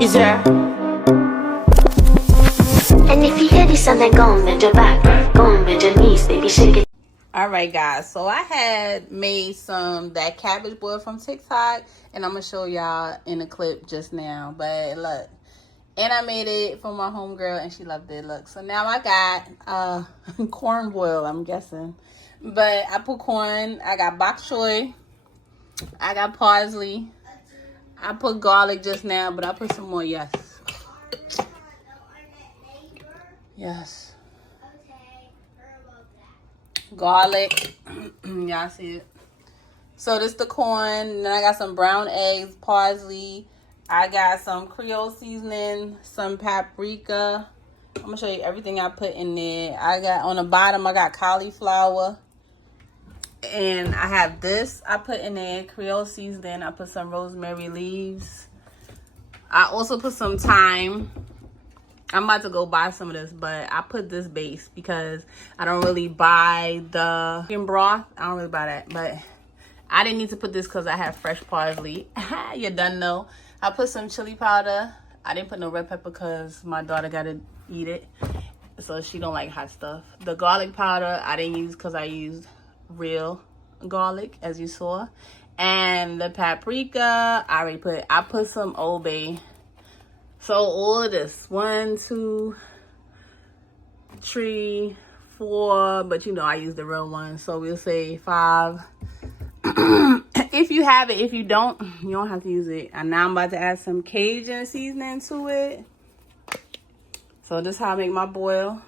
Is there? And if you hear this song, then go on, bend your back. Go on, bend your knees, baby, shake it. Alright guys, so I had made that cabbage boil from TikTok, and I'm going to show y'all in a clip just now. But look, and I made it for my homegirl, and she loved it. Look, so now I got corn boil, I'm guessing. But I put corn, I got bok choy, I got parsley, I put garlic just now, but I put some more, yes. Yes. Garlic. Y'all see it. So this the corn. Then I got some brown eggs, parsley. I got some Creole seasoning, some paprika. I'm gonna show you everything I put in there. I got on the bottom, I got cauliflower. And I have this I put in there, Creole seasoning. I put some rosemary leaves. I also put some thyme. I'm about to go buy some of this, but I put this base because I don't really buy the chicken broth. I don't really buy that, but I didn't need to put this because I have fresh parsley. You done know. I put some chili powder. I didn't put no red pepper because my daughter got to eat it, so she don't like hot stuff. The garlic powder I didn't use because I used real garlic, as you saw. And the paprika, I put some Old Bay. So all of this, 1, 2, 3, 4, but you know I use the real one, so we'll say 5. If you have it, if you don't, you don't have to use it. And now I'm about to add some Cajun seasoning to it. So this is how I make my boil.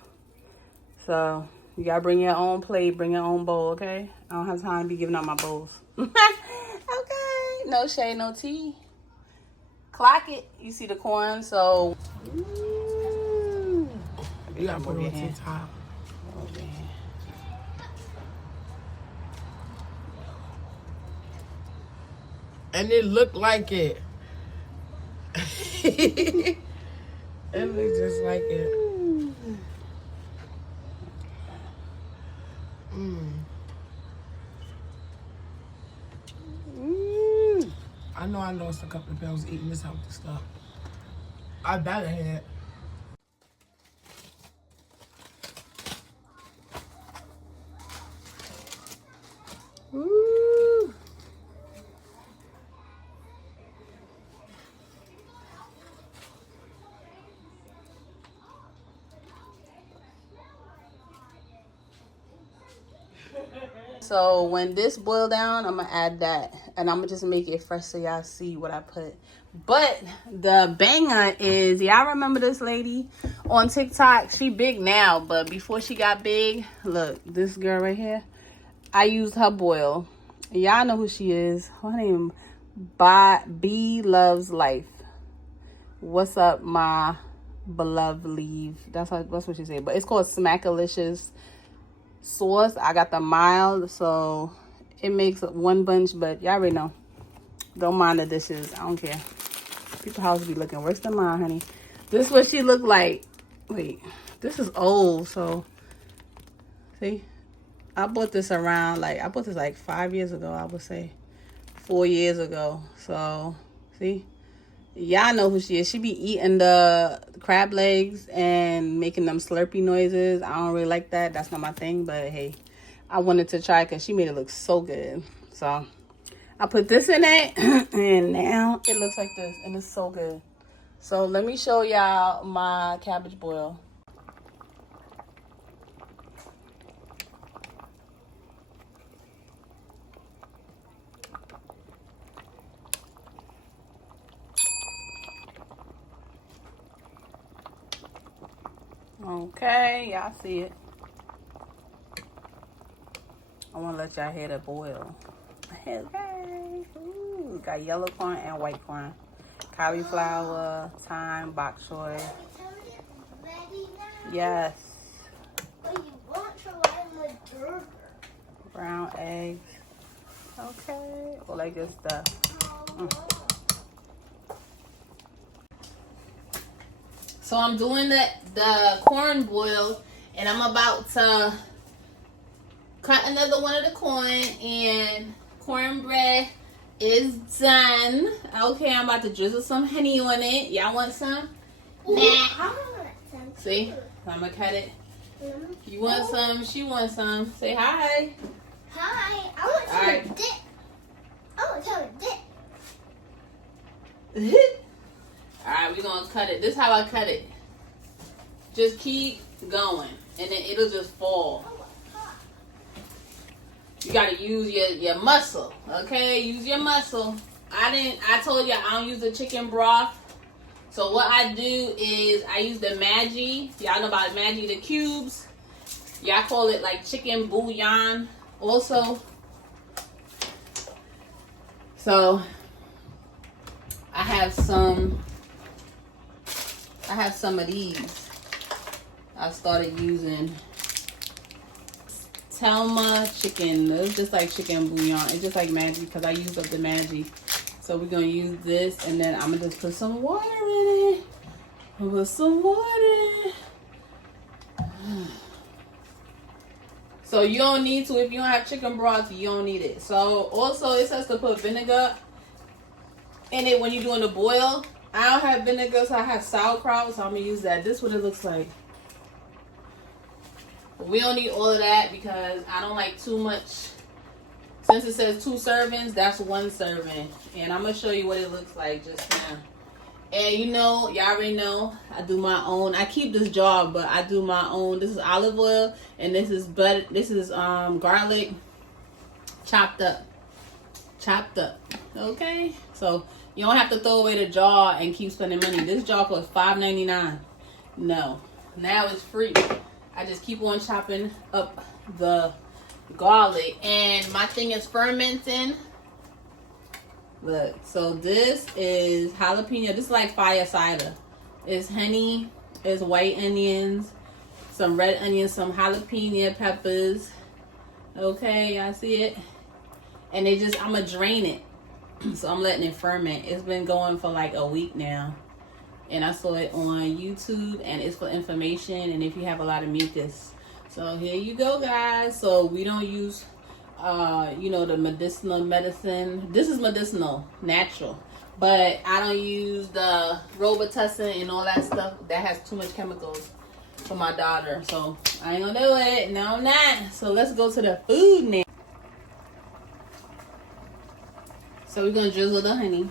So you gotta bring your own plate, bring your own bowl, okay? I don't have time to be giving out my bowls. Okay, no shade, no tea. Clock it. You see the corn, so You gotta put it on TikTok. And it looked like it. It looked just like it. I know I lost a couple of pounds eating this healthy stuff. I better had. Woo. So when this boil down, I'm gonna add that, and I'm gonna just make it fresh so y'all see what I put. But the banger is, y'all remember this lady on TikTok? She big now, but before she got big, look, this girl right here, I used her boil. Y'all know who she is. Her name B Loves Life. What's up, my beloved leave? That's what she said. But it's called Smackalicious sauce. I got the mild, so it makes one bunch, but y'all already know. Don't mind the dishes. I don't care. People's house be looking worse than mine, honey. This is what she looked like. Wait, this is old, so see? I bought this like 5 years ago, I would say. 4 years ago. So, see? Y'all know who she is. She be eating the crab legs and making them slurpy noises. I don't really like that. That's not my thing. But, hey, I wanted to try because she made it look so good. So, I put this in it. And now it looks like this. And it's so good. So, let me show y'all my cabbage boil. Okay, y'all see it. I want to let y'all hear the boil. Okay. Ooh, got yellow corn and white corn. Cauliflower, thyme, bok choy. Yes. Brown eggs. Okay. All that good stuff. So I'm doing the corn boil, and I'm about to cut another one of the corn and cornbread is done. Okay, I'm about to drizzle some honey on it. Y'all want some? Nah. See, I'm gonna cut it. You want some? She wants some. Say hi. Hi. I want some Alright. dip. I want some dip. Alright, we're gonna cut it. This is how I cut it. Just keep going, and then it'll just fall. You gotta use your muscle, okay? Use your muscle. I told you I don't use the chicken broth. So what I do is I use the Maggi. Y'all know about Maggi, the cubes. Y'all call it like chicken bouillon also. So I have some of these. I started using Telma chicken. It's just like chicken bouillon. It's just like Maggi because I used up the Maggi. So we're gonna use this, and then I'm gonna just put some water in it. Put some water. So you don't need to, if you don't have chicken broth, you don't need it. So also it says to put vinegar in it when you're doing the boil. I don't have vinegar, so I have sauerkraut, so I'm gonna use that. This is what it looks like. But we don't need all of that because I don't like too much. Since it says 2 servings, that's 1 serving. And I'm going to show you what it looks like just now. And you know, y'all already know, I do my own. I keep this jar, but I do my own. This is olive oil, and this is butter. This is garlic chopped up. Okay? So you don't have to throw away the jar and keep spending money. This jar costs $5.99. No. Now it's free. I just keep on chopping up the garlic, and my thing is fermenting. Look, so this is jalapeno. This is like fire cider. It's honey, it's white onions, some red onions, some jalapeno peppers. Okay, y'all see it? And I'm gonna drain it. So I'm letting it ferment. It's been going for like a week now, and I saw it on YouTube, and it's for information and if you have a lot of mucus. So here you go, guys. So we don't use, the medicinal medicine. This is medicinal, natural. But I don't use the Robitussin and all that stuff. That has too much chemicals for my daughter. So I ain't gonna do it. No, I'm not. So let's go to the food now. So we're gonna drizzle the honey.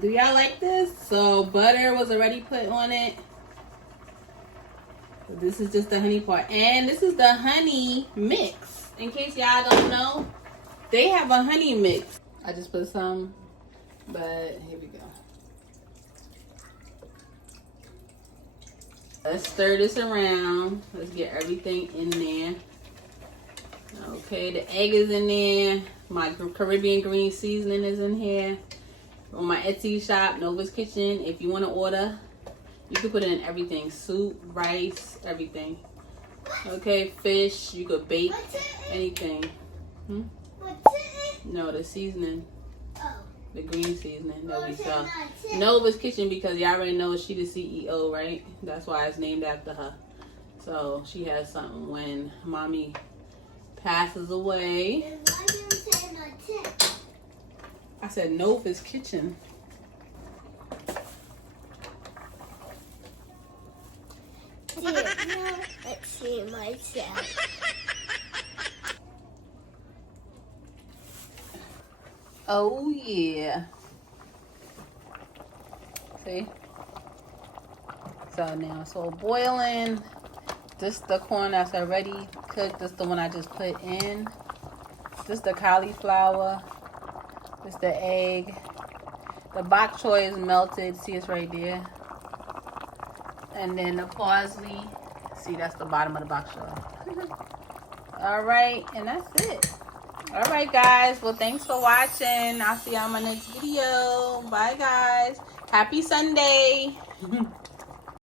Do y'all like this? So butter was already put on it. So this is just the honey part. And this is the honey mix. In case y'all don't know, they have a honey mix. I just put some, but here we go. Let's stir this around. Let's get everything in there. Okay, the egg is in there. My Caribbean green seasoning is in here. On my Etsy shop, Nova's Kitchen. If you want to order, you can put it in everything. Soup, rice, everything. Okay, fish, you could bake anything. What's it? No, the seasoning. Oh. The green seasoning that we sell. Nova's Kitchen, because y'all already know she the CEO, right? That's why it's named after her. So she has something when mommy passes away. Then why do you say not it? I said Nova's Kitchen. Let's see myself. Oh yeah. See? So now it's all boiling. This the corn that's already cooked. This the one I just put in. This the cauliflower. This the egg. The bok choy is melted. See, it's right there. And then the parsley. See, that's the bottom of the bok choy. Alright, and that's it. Alright, guys. Well, thanks for watching. I'll see you on my next video. Bye, guys. Happy Sunday.